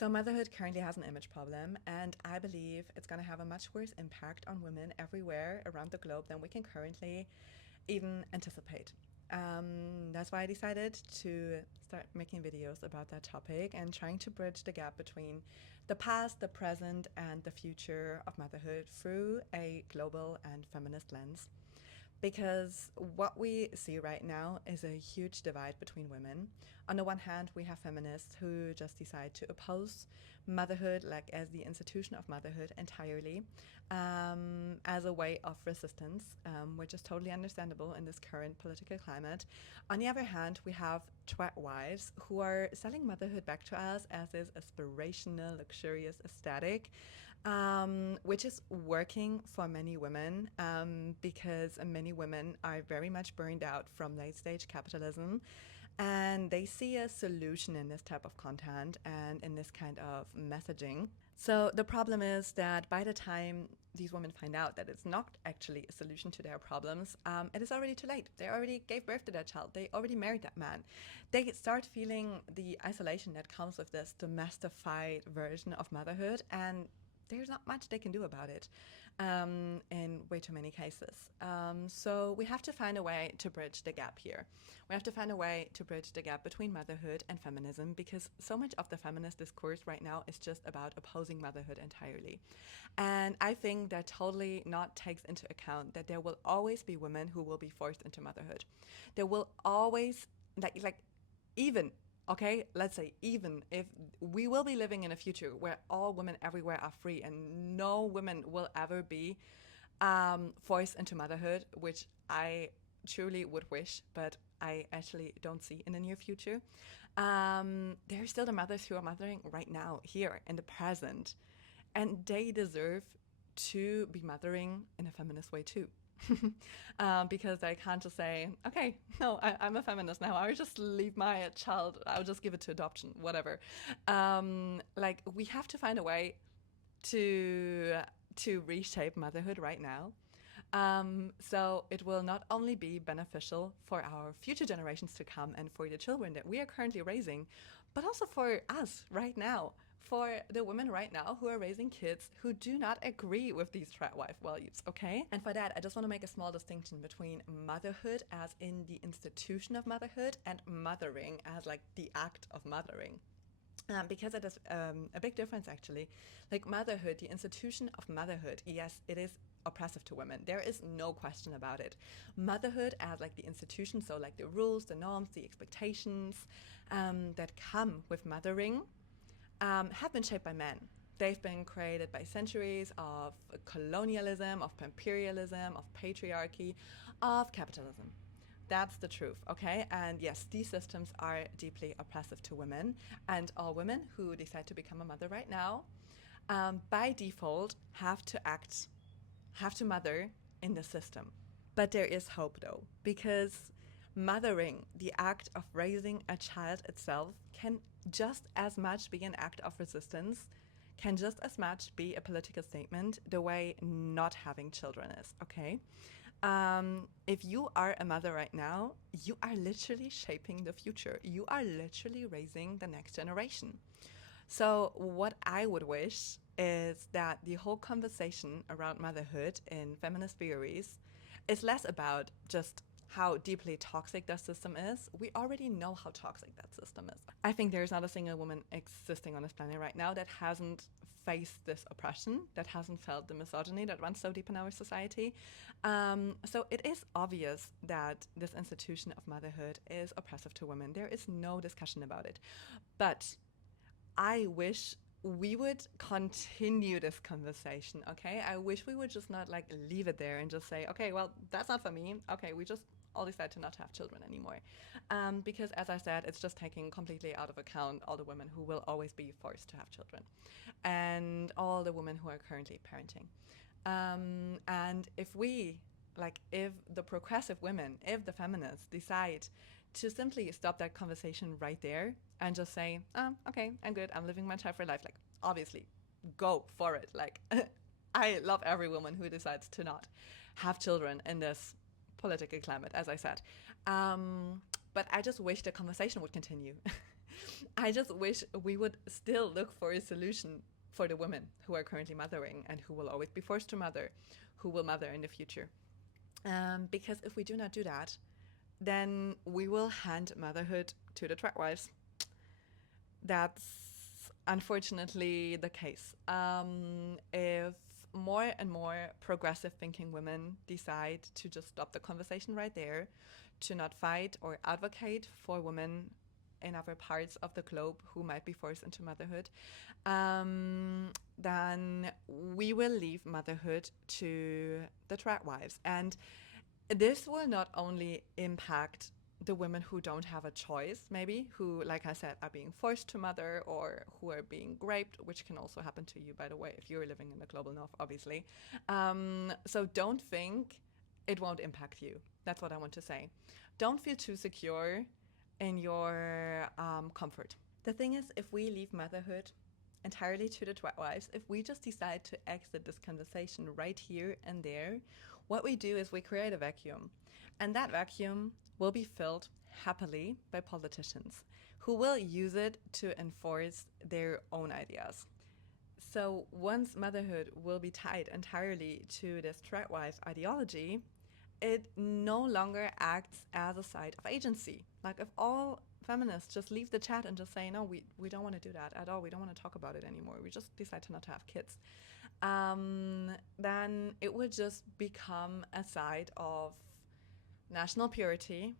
So motherhood currently has an image problem, and I believe it's going to have a much worse impact on women everywhere around the globe than we can currently even anticipate. That's why I decided to start making videos about that topic and trying to bridge the gap between the past, the present, and the future of motherhood through a global and feminist lens. Because what we see right now is a huge divide between women. On the one hand, we have feminists who just decide to oppose motherhood, like as the institution of motherhood entirely, as a way of resistance, which is totally understandable in this current political climate. On the other hand, we have tradwives who are selling motherhood back to us as this aspirational, luxurious aesthetic, which is working for many women because many women are very much burned out from late stage capitalism, and they see a solution in this type of content and in this kind of messaging. So the problem is that by the time these women find out that it's not actually a solution to their problems, it is already too late. They already gave birth to that child. They already married that man. They start feeling the isolation that comes with this domestified version of motherhood, and there's not much they can do about it in way too many cases. So we have to find a way to bridge the gap here. We have to find a way to bridge the gap between motherhood and feminism, because so much of the feminist discourse right now is just about opposing motherhood entirely. And I think that totally not takes into account that there will always be women who will be forced into motherhood. There will always, even okay, let's say even if we will be living in a future where all women everywhere are free and no women will ever be forced into motherhood, which I truly would wish, but I actually don't see in the near future. There are still the mothers who are mothering right now, here in the present, and they deserve to be mothering in a feminist way too. Because I can't just say, okay, no, I'm a feminist now. I'll just leave my child. I'll just give it to adoption, whatever. We have to find a way to reshape motherhood right now. So it will not only be beneficial for our future generations to come and for the children that we are currently raising, but also for us right now, for the women right now who are raising kids who do not agree with these tradwife values, okay? And for that, I just want to make a small distinction between motherhood as in the institution of motherhood and mothering as like the act of mothering. Because it is a big difference, actually. Like motherhood, the institution of motherhood, yes, it is oppressive to women. There is no question about it. Motherhood as like the institution, so like the rules, the norms, the expectations that come with mothering have been shaped by men. They've been created by centuries of colonialism, of imperialism, of patriarchy, of capitalism. That's the truth, okay? And yes, these systems are deeply oppressive to women, and all women who decide to become a mother right now, by default, have to mother in the system. But there is hope though, because mothering, the act of raising a child itself, can just as much be an act of resistance, can just as much be a political statement the way not having children is, okay? If you are a mother right now, you are literally shaping the future. You are literally raising the next generation. So what I would wish is that the whole conversation around motherhood in feminist theories is less about just how deeply toxic that system is. We already know how toxic that system is. I think there's not a single woman existing on this planet right now that hasn't faced this oppression, that hasn't felt the misogyny that runs so deep in our society. So it is obvious that this institution of motherhood is oppressive to women. There is no discussion about it. But I wish we would continue this conversation, okay? I wish we would just not like leave it there and just say, okay, well, that's not for me. Okay, we just all decide to not have children anymore. Because as I said, it's just taking completely out of account all the women who will always be forced to have children and all the women who are currently parenting. And if the progressive women, if the feminists decide to simply stop that conversation right there and just say, okay, I'm good, I'm living my child-free life, like, obviously, go for it. Like, I love every woman who decides to not have children in this political climate, as I said. But I just wish the conversation would continue. I just wish we would still look for a solution for the women who are currently mothering and who will always be forced to mother, who will mother in the future. Because if we do not do that, then we will hand motherhood to the tradwives. That's unfortunately the case. If more and more progressive thinking women decide to just stop the conversation right there, to not fight or advocate for women in other parts of the globe who might be forced into motherhood, then we will leave motherhood to the tradwives. And this will not only impact the women who don't have a choice, maybe, who, like I said, are being forced to mother or who are being raped, which can also happen to you, by the way, if you're living in the global north, obviously. So don't think it won't impact you. That's what I want to say. Don't feel too secure in your comfort. The thing is, if we leave motherhood entirely to the tradwives, if we just decide to exit this conversation right here and there, what we do is we create a vacuum. And that vacuum will be filled happily by politicians who will use it to enforce their own ideas. So once motherhood will be tied entirely to this tradwife ideology, it no longer acts as a site of agency. Like if all feminists just leave the chat and just say, no, we don't want to do that at all. We don't want to talk about it anymore. We just decide to not have kids. Then it would just become a site of national purity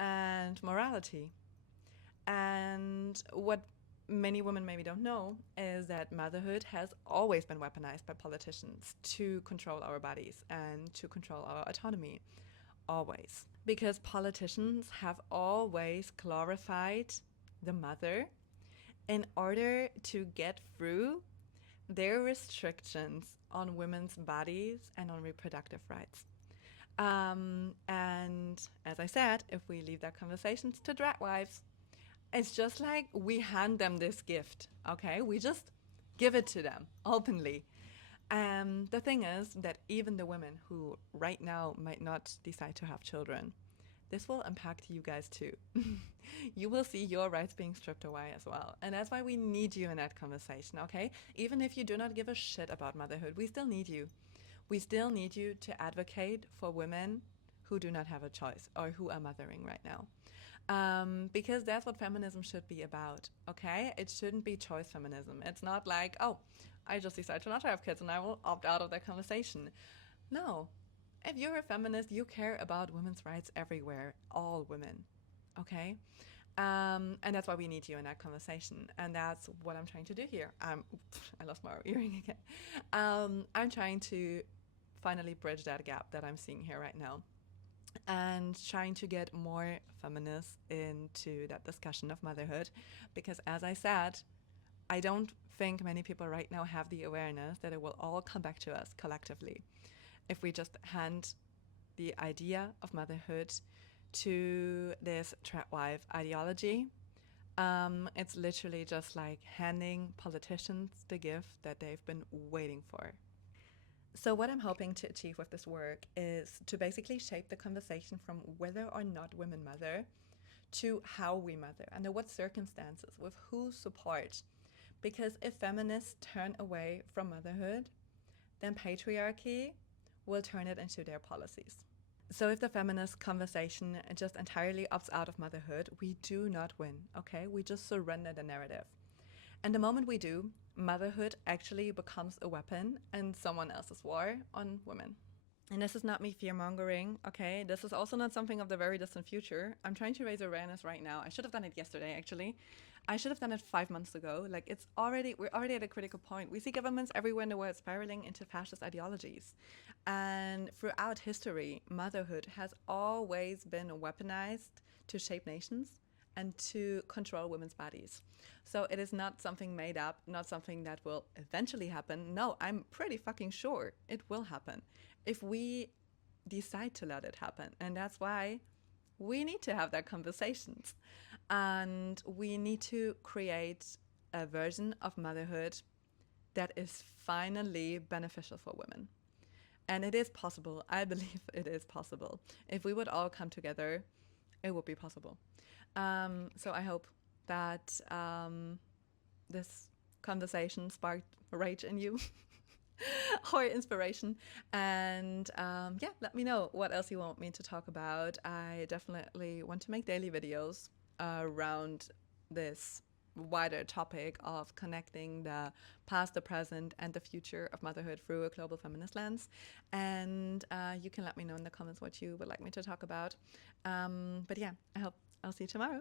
and morality. And what many women maybe don't know is that motherhood has always been weaponized by politicians to control our bodies and to control our autonomy. Always. Because politicians have always glorified the mother in order to get through their restrictions on women's bodies and on reproductive rights. And as I said, if we leave that conversation to tradwives, it's just like we hand them this gift, okay? We just give it to them openly. The thing is that even the women who right now might not decide to have children, this will impact you guys too. You will see your rights being stripped away as well. And that's why we need you in that conversation, okay? Even if you do not give a shit about motherhood, we still need you. We still need you to advocate for women who do not have a choice or who are mothering right now. Because that's what feminism should be about, okay? It shouldn't be choice feminism. It's not like, oh, I just decided to not have kids and I will opt out of that conversation. No. If you're a feminist, you care about women's rights everywhere, all women, okay? And that's why we need you in that conversation. And that's what I'm trying to do here. I lost my earring again. I'm trying to finally bridge that gap that I'm seeing here right now, and trying to get more feminists into that discussion of motherhood. Because as I said, I don't think many people right now have the awareness that it will all come back to us collectively if we just hand the idea of motherhood to this tradwife ideology. It's literally just like handing politicians the gift that they've been waiting for. So what I'm hoping to achieve with this work is to basically shape the conversation from whether or not women mother to how we mother, under what circumstances, with whose support. Because if feminists turn away from motherhood, then patriarchy will turn it into their policies. So if the feminist conversation just entirely opts out of motherhood, we do not win, okay? We just surrender the narrative. And the moment we do, motherhood actually becomes a weapon and someone else's war on women. And this is not me fear-mongering, okay? This is also not something of the very distant future. I'm trying to raise awareness right now. I should have done it yesterday, actually. I should have done it 5 months ago. Like, we're already at a critical point. We see governments everywhere in the world spiraling into fascist ideologies. And throughout history, motherhood has always been weaponized to shape nations and to control women's bodies. So it is not something made up, not something that will eventually happen. No, I'm pretty fucking sure it will happen if we decide to let it happen. And that's why we need to have that conversations. And we need to create a version of motherhood that is finally beneficial for women. And it is possible. I believe it is possible. If we would all come together, it would be possible. So I hope that this conversation sparked rage in you or inspiration. And yeah, let me know what else you want me to talk about. I definitely want to make daily videos around this wider topic of connecting the past, the present, and the future of motherhood through a global feminist lens. And you can let me know in the comments what you would like me to talk about. But yeah, I hope I'll see you tomorrow.